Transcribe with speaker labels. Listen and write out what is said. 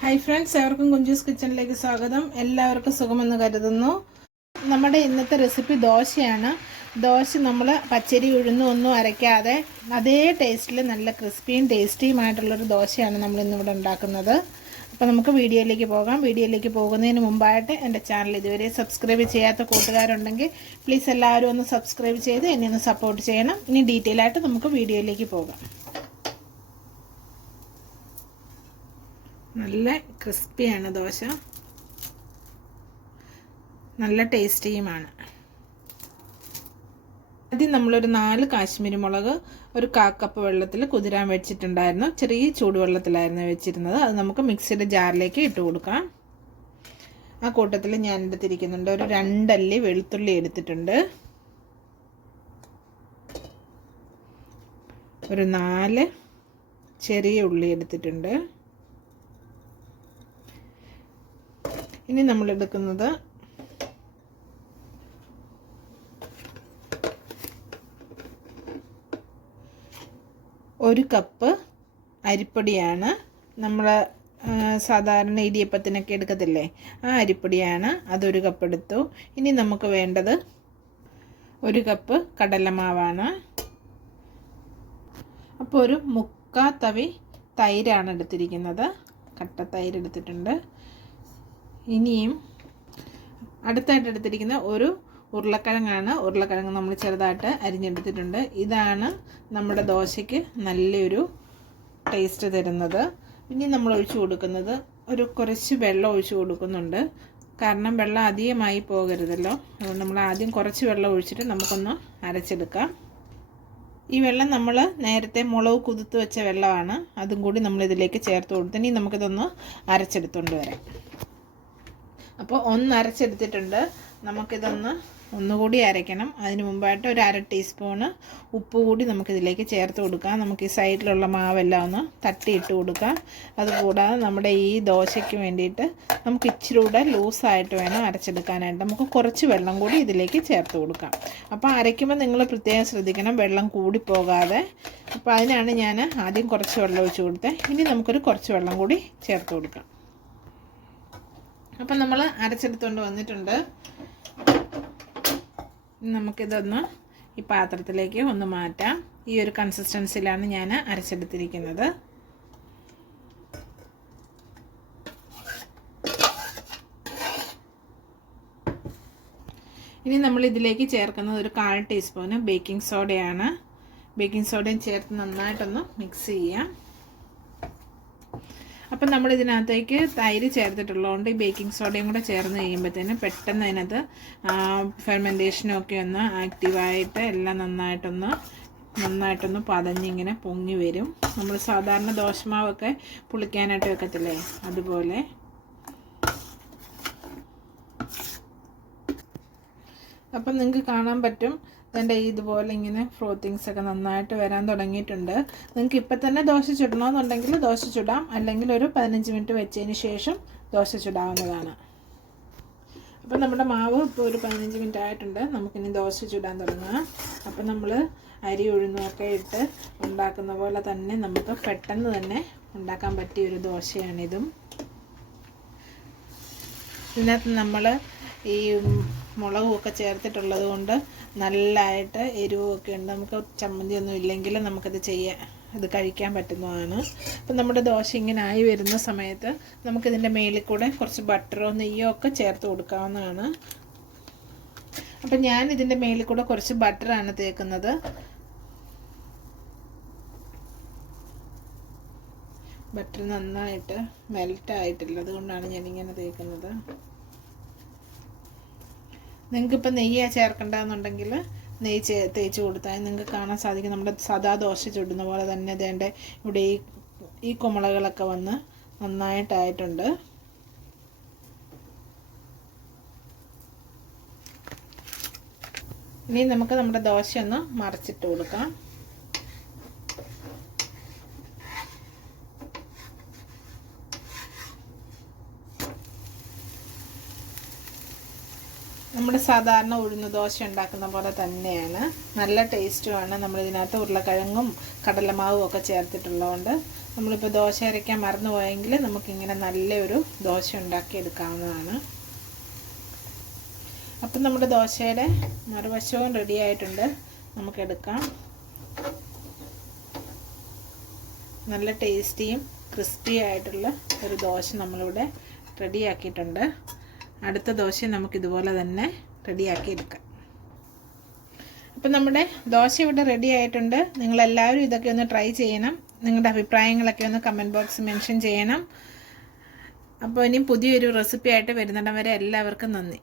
Speaker 1: Hi friends എവർക്കും Kunjus കിച്ചണിലേക്ക് സ്വാഗതം. എല്ലാവർക്കും സുഖമെന്ന് കരുതുന്നു. നമ്മുടെ ഇന്നത്തെ റെസിപ്പി ദോശയാണ്. ദോശ നമ്മൾ പച്ചരി ഉഴുന്നും ഒന്നും അരയ്ക്കാതെ അതേ ടേസ്റ്റിൽ നല്ല ക്രിസ്പിയും ടേസ്റ്റിയുമായിട്ടുള്ളൊരു ദോശയാണ് നമ്മൾ ഇന്നിവിടെ ഉണ്ടാക്കുന്നത്. അപ്പോൾ നമുക്ക് വീഡിയോയിലേക്ക് പോകാം. വീഡിയോയിലേക്ക് പോകുന്നതിന് മുമ്പായിട്ട് എന്റെ ചാനൽ ഇതുവരെ സബ്സ്ക്രൈബ് ചെയ്യാത്ത കൂട്ടുകാരുണ്ടെങ്കിൽ പ്ലീസ് എല്ലാവരും ഒന്ന് സബ്സ്ക്രൈബ് ചെയ്ത് എന്നെ ഒന്ന് സപ്പോർട്ട് ചെയ്യണം. ഇനി ഡീറ്റെയിൽ ആയിട്ട് നമുക്ക് വീഡിയോയിലേക്ക് പോകാം. നല്ല ക്രിസ്പിയാണ് ദോശ. നല്ല ടേസ്റ്റിയുമാണ്. ആദ്യം നമ്മളൊരു നാല് കാശ്മീരി മുളക് ഒരു കാക്കപ്പ് വെള്ളത്തിൽ കുതിരാൻ വെച്ചിട്ടുണ്ടായിരുന്നു. ചെറിയ ചൂടുവെള്ളത്തിലായിരുന്നു വെച്ചിരുന്നത്. അത് നമുക്ക് മിക്സിയുടെ ജാറിലേക്ക് ഇട്ട് കൊടുക്കാം. ആ കൂട്ടത്തിൽ ഞാൻ എടുത്തിരിക്കുന്നുണ്ട്. ഒരു രണ്ടല്ലി വെളുത്തുള്ളി എടുത്തിട്ടുണ്ട്. ഒരു നാല് ചെറിയ ഉള്ളി എടുത്തിട്ടുണ്ട്. ഇനി നമ്മൾ എടുക്കുന്നത് ഒരു കപ്പ് അരിപ്പൊടിയാണ്. നമ്മൾ സാധാരണ ഇടിയപ്പത്തിനൊക്കെ എടുക്കത്തില്ലേ? ആ അരിപ്പൊടിയാണ്. അതൊരു കപ്പ് എടുത്തു. ഇനി നമുക്ക് വേണ്ടത് ഒരു കപ്പ് കടലമാവാണ്. അപ്പോൾ ഒരു മുക്കാ തവി തൈരാണ് എടുത്തിരിക്കുന്നത്. കട്ട തൈര് എടുത്തിട്ടുണ്ട്. ഇനിയും അടുത്തായിട്ട് എടുത്തിരിക്കുന്ന ഒരു ഉരുളക്കിഴങ്ങാണ്. ഉരുളക്കിഴങ്ങ് നമ്മൾ ചെറുതായിട്ട് അരിഞ്ഞെടുത്തിട്ടുണ്ട്. ഇതാണ് നമ്മുടെ ദോശയ്ക്ക് നല്ലൊരു ടേസ്റ്റ് തരുന്നത്. ഇനി നമ്മൾ ഒഴിച്ചു കൊടുക്കുന്നത് ഒരു കുറച്ച് വെള്ളം ഒഴിച്ചു കൊടുക്കുന്നുണ്ട്. കാരണം വെള്ളം അധികമായി പോകരുതല്ലോ. അതുകൊണ്ട് നമ്മൾ ആദ്യം കുറച്ച് വെള്ളം ഒഴിച്ചിട്ട് നമുക്കൊന്ന് അരച്ചെടുക്കാം. ഈ വെള്ളം നമ്മൾ നേരത്തെ മുളക് കുതിർത്ത് വെച്ച വെള്ളമാണ്. അതും കൂടി നമ്മൾ ഇതിലേക്ക് ചേർത്ത് കൊടുത്ത് ഇനി നമുക്കിതൊന്ന് അരച്ചെടുത്തുകൊണ്ട് വരാം. അപ്പോൾ ഒന്ന് അരച്ചെടുത്തിട്ടുണ്ട്. നമുക്കിതൊന്ന് ഒന്നുകൂടി അരയ്ക്കണം. അതിന് മുമ്പായിട്ട് ഒരു അര ടീസ്പൂണ് ഉപ്പ് കൂടി നമുക്കിതിലേക്ക് ചേർത്ത് കൊടുക്കാം. നമുക്ക് ഈ സൈഡിലുള്ള മാവെല്ലാം ഒന്ന് തട്ടിയിട്ട് കൊടുക്കാം. അതുകൂടാതെ നമ്മുടെ ഈ ദോശയ്ക്ക് വേണ്ടിയിട്ട് നമുക്ക് ഇച്ചിരി കൂടെ ലൂസായിട്ട് വേണം അരച്ചെടുക്കാനായിട്ട്. നമുക്ക് കുറച്ച് വെള്ളം കൂടി ഇതിലേക്ക് ചേർത്ത് കൊടുക്കാം. അപ്പോൾ അരയ്ക്കുമ്പോൾ നിങ്ങൾ പ്രത്യേകം ശ്രദ്ധിക്കണം വെള്ളം കൂടി പോകാതെ. അപ്പോൾ അതിനാണ് ഞാൻ ആദ്യം കുറച്ച് വെള്ളം ഒഴിച്ച് കൊടുത്തത് ഇനി നമുക്കൊരു കുറച്ച് വെള്ളം കൂടി ചേർത്ത് കൊടുക്കാം. അപ്പം നമ്മൾ അരച്ചെടുത്തുകൊണ്ട് വന്നിട്ടുണ്ട്. നമുക്കിതൊന്ന് ഈ പാത്രത്തിലേക്ക് ഒന്ന് മാറ്റാം. ഈ ഒരു കൺസിസ്റ്റൻസിലാണ് ഞാൻ അരച്ചെടുത്തിരിക്കുന്നത്. ഇനി നമ്മൾ ഇതിലേക്ക് ചേർക്കുന്നത് ഒരു കാൽ ടീസ്പൂണ് ബേക്കിംഗ് സോഡയാണ് ബേക്കിംഗ് സോഡയും ചേർത്ത് നന്നായിട്ടൊന്ന് മിക്സ് ചെയ്യാം. അപ്പം നമ്മൾ ഇതിനകത്തേക്ക് തൈര് ചേർത്തിട്ടുള്ളതുകൊണ്ട് ഈ ബേക്കിംഗ് സോഡയും കൂടെ ചേർന്ന് കഴിയുമ്പോഴത്തേന് പെട്ടെന്ന് അതിനകത്ത് ഫെർമെന്റേഷനൊക്കെ ഒന്ന് ആക്റ്റീവായിട്ട് എല്ലാം നന്നായിട്ടൊന്ന് നന്നായിട്ടൊന്ന് പതഞ്ഞിങ്ങനെ പൊങ്ങി വരും. നമ്മൾ സാധാരണ ദോശമാവൊക്കെ പുളിക്കാനായിട്ട് വെക്കത്തില്ലേ? അതുപോലെ. അപ്പം നിങ്ങൾക്ക് കാണാൻ പറ്റും. അതിന്റെ ഇതുപോലെ ഇങ്ങനെ ഫ്രോത്തിങ്സ് ഒക്കെ നന്നായിട്ട് വരാൻ തുടങ്ങിയിട്ടുണ്ട്. നിങ്ങൾക്ക് ഇപ്പം തന്നെ ദോശ ചുടണമെന്നുണ്ടെങ്കിൽ ദോശ ചുടാം. അല്ലെങ്കിൽ ഒരു പതിനഞ്ച് മിനിറ്റ് വെച്ചതിന് ശേഷം ദോശ ചുടാവുന്നതാണ്. അപ്പം നമ്മുടെ മാവ് ഇപ്പോൾ ഒരു പതിനഞ്ച് മിനിറ്റ് ആയിട്ടുണ്ട്. നമുക്കിനി ദോശ ചുടാൻ തുടങ്ങാം. അപ്പം നമ്മൾ അരി ഉഴുന്നൊക്കെ ഇട്ട് ഉണ്ടാക്കുന്ന പോലെ തന്നെ നമുക്ക് പെട്ടെന്ന് തന്നെ ഉണ്ടാക്കാൻ പറ്റിയ ഒരു ദോശയാണിതും. ഇതിനകത്ത് നമ്മൾ ഈ മുളകും ഒക്കെ ചേർത്തിട്ടുള്ളത് കൊണ്ട് നല്ലതായിട്ട് എരിവൊക്കെ ഉണ്ട്. നമുക്ക് ചമ്മന്തി ഒന്നും ഇല്ലെങ്കിൽ നമുക്കത് ചെയ്യാം ഇത് കഴിക്കാൻ പറ്റുന്നതാണ്. അപ്പം നമ്മുടെ ദോശ ഇങ്ങനെ ആയി വരുന്ന സമയത്ത് നമുക്കിതിന്റെ മേളിൽ കൂടെ കുറച്ച് ബട്ടറോ നെയ്യോ ഒക്കെ ചേർത്ത് കൊടുക്കാവുന്നതാണ്. അപ്പം ഞാൻ ഇതിന്റെ മേളിൽ കൂടെ കുറച്ച് ബട്ടറാണ് തേക്കുന്നത്. ബട്ടർ നന്നായിട്ട് മെൽറ്റ് ആയിട്ടില്ല അതുകൊണ്ടാണ് ഞാനിങ്ങനെ തേക്കുന്നത്. നിങ്ങൾക്കിപ്പോൾ നെയ്യ് ചേർക്കേണ്ടതെന്നുണ്ടെങ്കിൽ നെയ്യ് ചേ തേച്ച് കൊടുത്താൽ നിങ്ങൾക്ക് കാണാൻ സാധിക്കും. നമ്മുടെ സദാ ദോശ ചുടുന്ന പോലെ തന്നെ വേണ്ട ഇവിടെ ഈ ഈ കുമളകളൊക്കെ വന്ന് നന്നായിട്ടായിട്ടുണ്ട്. ഇനി നമുക്ക് നമ്മുടെ ദോശ ഒന്ന് മറിച്ചിട്ട് കൊടുക്കാം. നമ്മുടെ സാധാരണ ഉഴുന്ന് ദോശ ഉണ്ടാക്കുന്ന പോലെ തന്നെയാണ്. നല്ല ടേസ്റ്റുമാണ് നമ്മളിതിനകത്ത് ഉരുളക്കിഴങ്ങും കടലമാവും ഒക്കെ ചേർത്തിട്ടുള്ളതുകൊണ്ട് നമ്മളിപ്പോൾ ദോശ അരയ്ക്കാൻ മറന്നു പോയെങ്കിൽ നമുക്കിങ്ങനെ നല്ലൊരു ദോശ ഉണ്ടാക്കിയെടുക്കാവുന്നതാണ്. അപ്പം നമ്മുടെ ദോശയുടെ മറുവശവും റെഡി ആയിട്ടുണ്ട്. നമുക്കെടുക്കാം. നല്ല ടേസ്റ്റിയും ക്രിസ്പി ആയിട്ടുള്ള ഒരു ദോശ നമ്മളിവിടെ റെഡിയാക്കിയിട്ടുണ്ട് അടുത്ത ദോശ നമുക്കിതുപോലെ തന്നെ റെഡിയാക്കി എടുക്കാം അപ്പം നമ്മുടെ ദോശ ഇവിടെ റെഡി ആയിട്ടുണ്ട്. നിങ്ങളെല്ലാവരും ഇതൊക്കെ ഒന്ന് ട്രൈ ചെയ്യണം. നിങ്ങളുടെ അഭിപ്രായങ്ങളൊക്കെ ഒന്ന് കമന്റ് ബോക്സ് മെൻഷൻ ചെയ്യണം. അപ്പോൾ ഇനി പുതിയൊരു റെസിപ്പി ആയിട്ട് വരുന്നിടം വരെ എല്ലാവർക്കും നന്ദി.